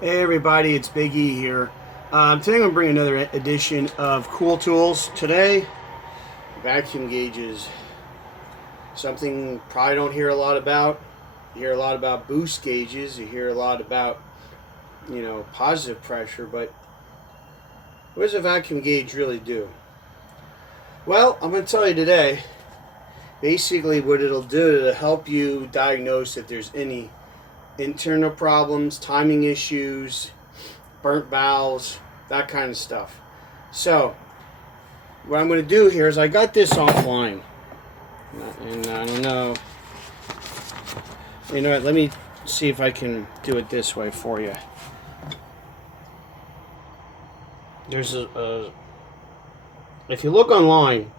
Hey everybody, it's Big E here. Today I'm going to bring another edition of Cool Tools. Today, vacuum gauges. Something you probably don't hear a lot about. You hear a lot about boost gauges. You hear a lot about, positive pressure. But what does a vacuum gauge really do? Well, I'm going to tell you today, basically what it'll do to help you diagnose if there's any internal problems, timing issues, burnt valves, that kind of stuff. So what I'm going to do here is I got this offline, and I don't know, you know what, let me see if I can do it this way for you. There's if you look online,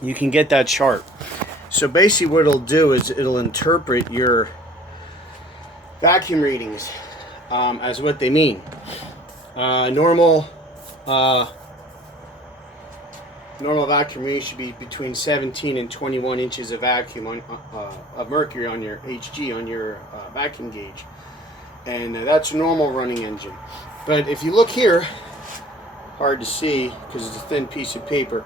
you can get that chart. So basically what it'll do is it'll interpret your vacuum readings as what they mean. Normal vacuum reading should be between 17 and 21 inches of vacuum of mercury on your HG, on your vacuum gauge, and that's a normal running engine. But if you look here, hard to see because it's a thin piece of paper,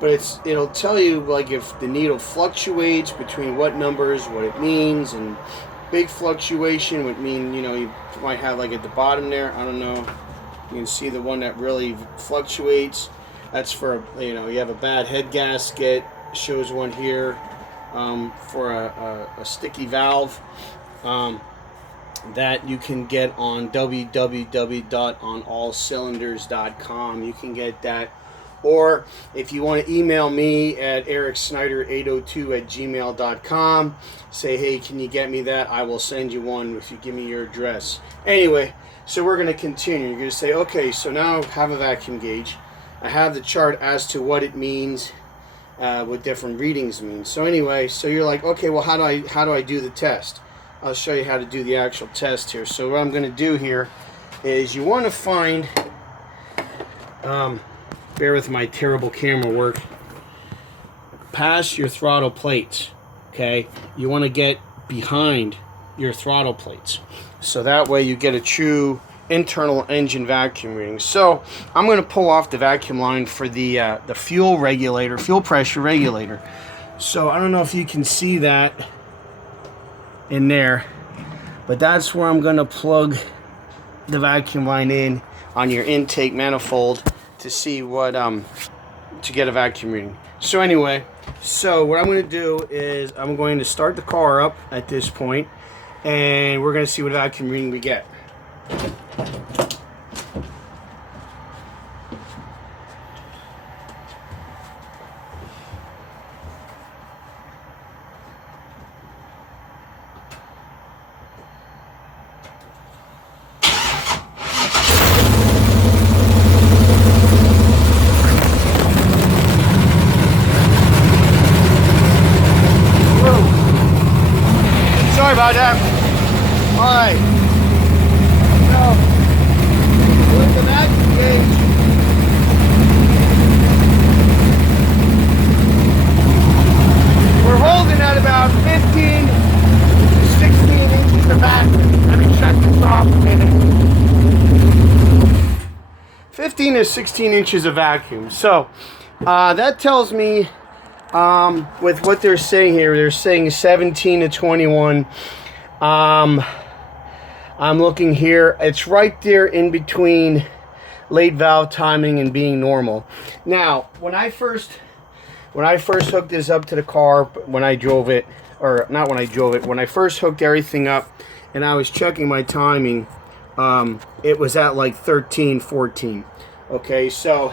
but it'll tell you like if the needle fluctuates between what numbers, what it means, and big fluctuation would mean, you might have like at the bottom there, I don't know, you can see the one that really fluctuates. That's for, you have a bad head gasket. Shows one here for a sticky valve that you can get on www.onallcylinders.com. You can get that. Or if you want to email me at ericsnyder802@gmail.com, say, hey, can you get me that? I will send you one if you give me your address. Anyway, so we're going to continue. You're going to say, okay, so now I have a vacuum gauge. I have the chart as to what it means, what different readings mean. So anyway, so you're like, okay, well, how do I do the test? I'll show you how to do the actual test here. So what I'm going to do here is you want to find, bear with my terrible camera work, past your throttle plates, okay? You want to get behind your throttle plates. So that way you get a true internal engine vacuum reading. So I'm going to pull off the vacuum line for the fuel regulator, fuel pressure regulator. So I don't know if you can see that in there, but that's where I'm going to plug the vacuum line in on your intake manifold to see what to get a vacuum reading. So anyway, so what I'm going to do is I'm going to start the car up at this point, and we're going to see what vacuum reading we get. Sorry about that. Alright. So, with the vacuum gauge, we're holding at about 15 to 16 inches of vacuum. Let me check this off a minute. 15 to 16 inches of vacuum. So, that tells me, with what they're saying here, they're saying 17 to 21. I'm looking here, it's right there in between late valve timing and being normal. Now, when I first hooked this up to the car, when I drove it, or not when I drove it, when I first hooked everything up and I was checking my timing, it was at like 13, 14. Okay, so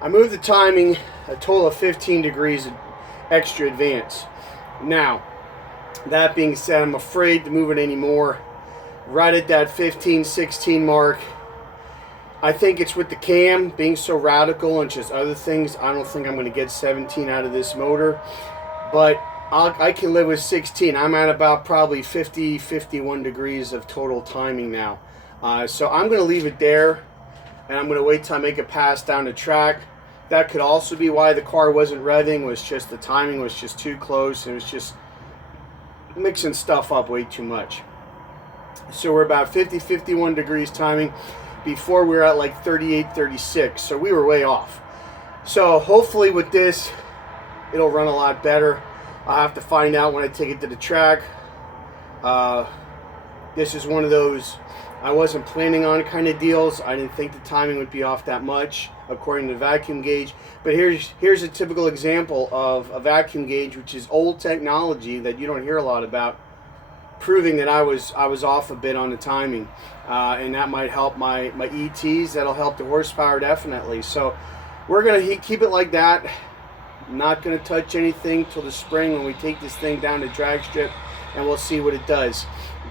I moved the timing a total of 15 degrees extra advance. Now, that being said, I'm afraid to move it anymore. Right at that 15, 16 mark. I think it's with the cam being so radical and just other things. I don't think I'm going to get 17 out of this motor. But I can live with 16. I'm at about probably 50, 51 degrees of total timing now. So I'm going to leave it there. And I'm going to wait till I make a pass down the track. That could also be why the car wasn't revving, was just the timing was just too close. It was just mixing stuff up way too much. So we're about 50, 51 degrees timing. Before we were at like 38, 36. So we were way off. So hopefully with this, it'll run a lot better. I'll have to find out when I take it to the track. This is one of those I wasn't planning on kind of deals. I didn't think the timing would be off that much according to the vacuum gauge. But here's a typical example of a vacuum gauge, which is old technology that you don't hear a lot about, proving that I was off a bit on the timing, and that might help my ETs. That'll help the horsepower definitely. So we're gonna keep it like that. Not gonna touch anything till the spring when we take this thing down to drag strip, and we'll see what it does.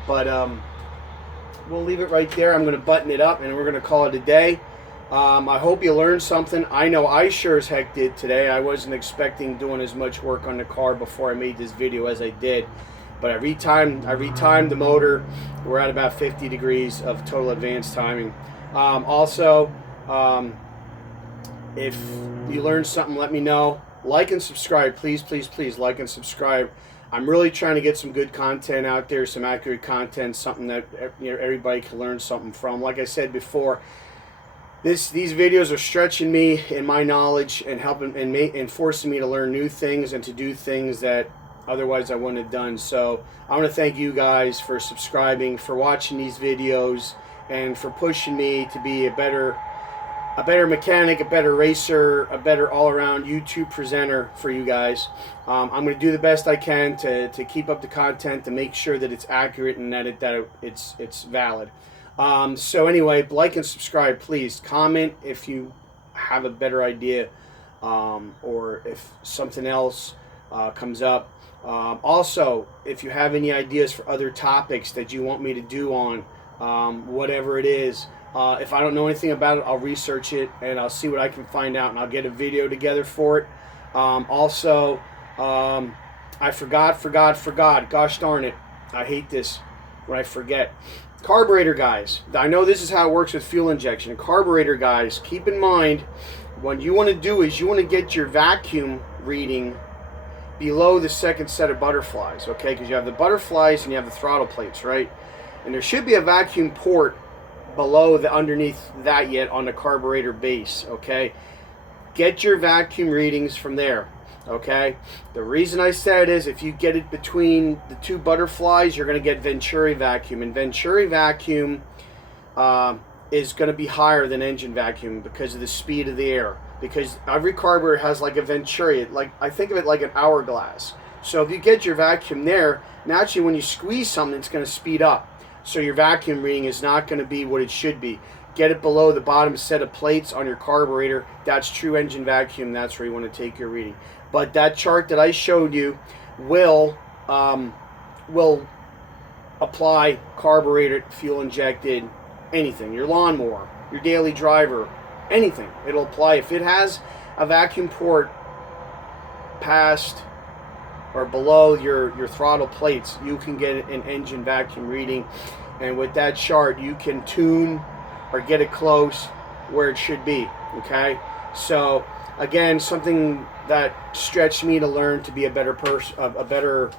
But we'll leave it right there. I'm gonna button it up, and we're gonna call it a day. I hope you learned something. I know I sure as heck did today. I wasn't expecting doing as much work on the car before I made this video as I did. But I retimed the motor. We're at about 50 degrees of total advanced timing. Also, if you learned something, let me know. Like and subscribe. Please, please, please like and subscribe. I'm really trying to get some good content out there, some accurate content, something that everybody can learn something from. Like I said before, these videos are stretching me in my knowledge and helping and forcing me to learn new things and to do things that otherwise I wouldn't have done. So I want to thank you guys for subscribing, for watching these videos, and for pushing me to be a better mechanic, a better racer, a better all-around YouTube presenter for you guys. I'm going to do the best I can to keep up the content, to make sure that it's accurate and that it's valid. So anyway, like and subscribe, please. Comment if you have a better idea, or if something else comes up. Also, if you have any ideas for other topics that you want me to do on, whatever it is, if I don't know anything about it, I'll research it and I'll see what I can find out, and I'll get a video together for it. Also, I forgot. Gosh darn it. I hate this when I forget. Carburetor guys, I know this is how it works with fuel injection. Carburetor guys, keep in mind, what you want to do is you want to get your vacuum reading below the second set of butterflies, okay? Because you have the butterflies and you have the throttle plates, right? And there should be a vacuum port below underneath that yet on the carburetor base, okay? Get your vacuum readings from there, okay? The reason I said is if you get it between the two butterflies, you're going to get Venturi vacuum, and Venturi vacuum is going to be higher than engine vacuum because of the speed of the air. Because every carburetor has like a Venturi, I think of it like an hourglass. So if you get your vacuum there, naturally when you squeeze something, it's going to speed up. So your vacuum reading is not going to be what it should be. Get it below the bottom set of plates on your carburetor. That's true engine vacuum. That's where you want to take your reading. But that chart that I showed you will apply carburetor, fuel injected, anything. Your lawnmower, your daily driver, anything. It'll apply. If it has a vacuum port past or below your throttle plates, you can get an engine vacuum reading, and with that chart you can tune or get it close where it should be, okay? So again, something that stretched me to learn to be a better person, a better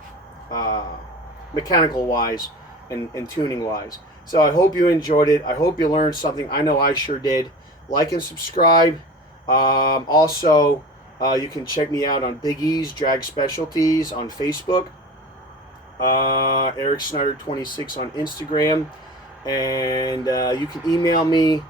mechanical wise and tuning wise. So I hope you enjoyed it. I hope you learned something. I know I sure did. Like and subscribe. Also, you can check me out on Big E's Drag Specialties on Facebook, Eric Snyder 26 on Instagram, and you can email me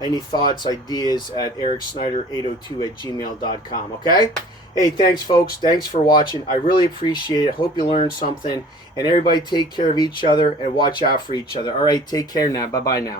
any thoughts, ideas at ericsnyder802@gmail.com. Okay? Hey, thanks folks. Thanks for watching. I really appreciate it. Hope you learned something. And everybody take care of each other and watch out for each other. All right, take care now. Bye-bye now.